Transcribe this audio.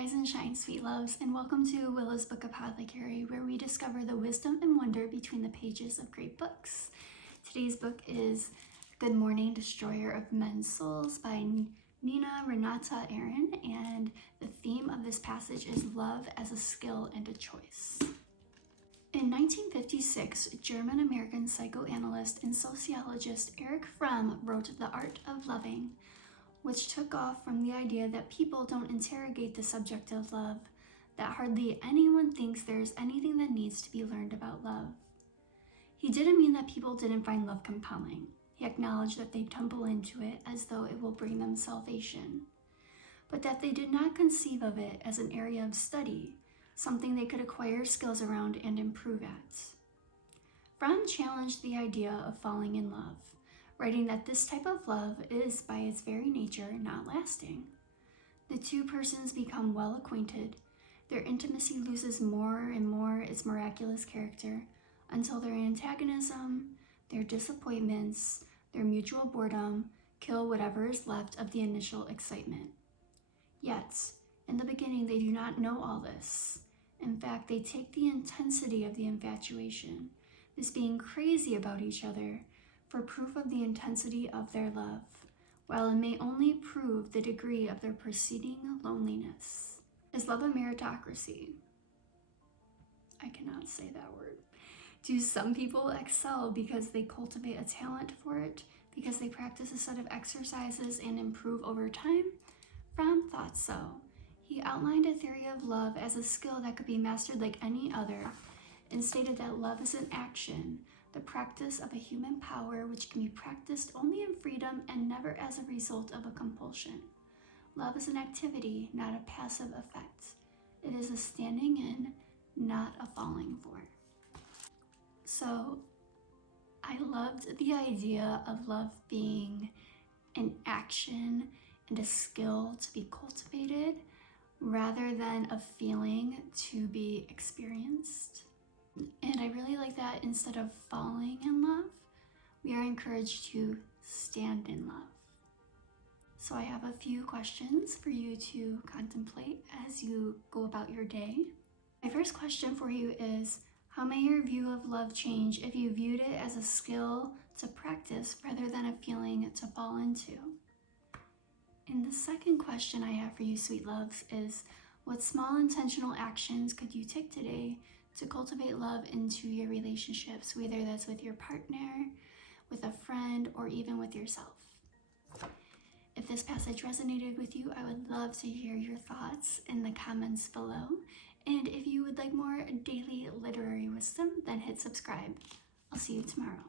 Rise and shine, sweet loves, and welcome to Willow's Book Apothecary, where we discover the wisdom and wonder between the pages of great books. Today's book is Good Morning, Destroyer of Men's Souls by Renata Aron, and the theme of this passage is love as a skill and a choice. In 1956, German-American psychoanalyst and sociologist Erich Fromm wrote The Art of Loving, which took off from the idea that people don't interrogate the subject of love, that hardly anyone thinks there's anything that needs to be learned about love. He didn't mean that people didn't find love compelling. He acknowledged that they tumble into it as though it will bring them salvation, but that they did not conceive of it as an area of study, something they could acquire skills around and improve at. Fromm challenged the idea of falling in love, writing that this type of love is, by its very nature, not lasting. The two persons become well acquainted. Their intimacy loses more and more its miraculous character until their antagonism, their disappointments, their mutual boredom kill whatever is left of the initial excitement. Yet, in the beginning, they do not know all this. In fact, they take the intensity of the infatuation, this being crazy about each other, for proof of the intensity of their love, while it may only prove the degree of their preceding loneliness. Is love a meritocracy? I cannot say that word. Do some people excel because they cultivate a talent for it, because they practice a set of exercises and improve over time? Fromm thought so. He outlined a theory of love as a skill that could be mastered like any other, and stated that love is an action, the practice of a human power which can be practiced only in freedom and never as a result of a compulsion. Love is an activity, not a passive effect. It is a standing in, not a falling for. So, I loved the idea of love being an action and a skill to be cultivated rather than a feeling to be experienced. And I really like that instead of falling in love, we are encouraged to stand in love. So I have a few questions for you to contemplate as you go about your day. My first question for you is, how may your view of love change if you viewed it as a skill to practice rather than a feeling to fall into? And the second question I have for you, sweet loves, is what small intentional actions could you take today to cultivate love into your relationships, whether that's with your partner, with a friend, or even with yourself? If this passage resonated with you, I would love to hear your thoughts in the comments below. And if you would like more daily literary wisdom, then hit subscribe. I'll see you tomorrow.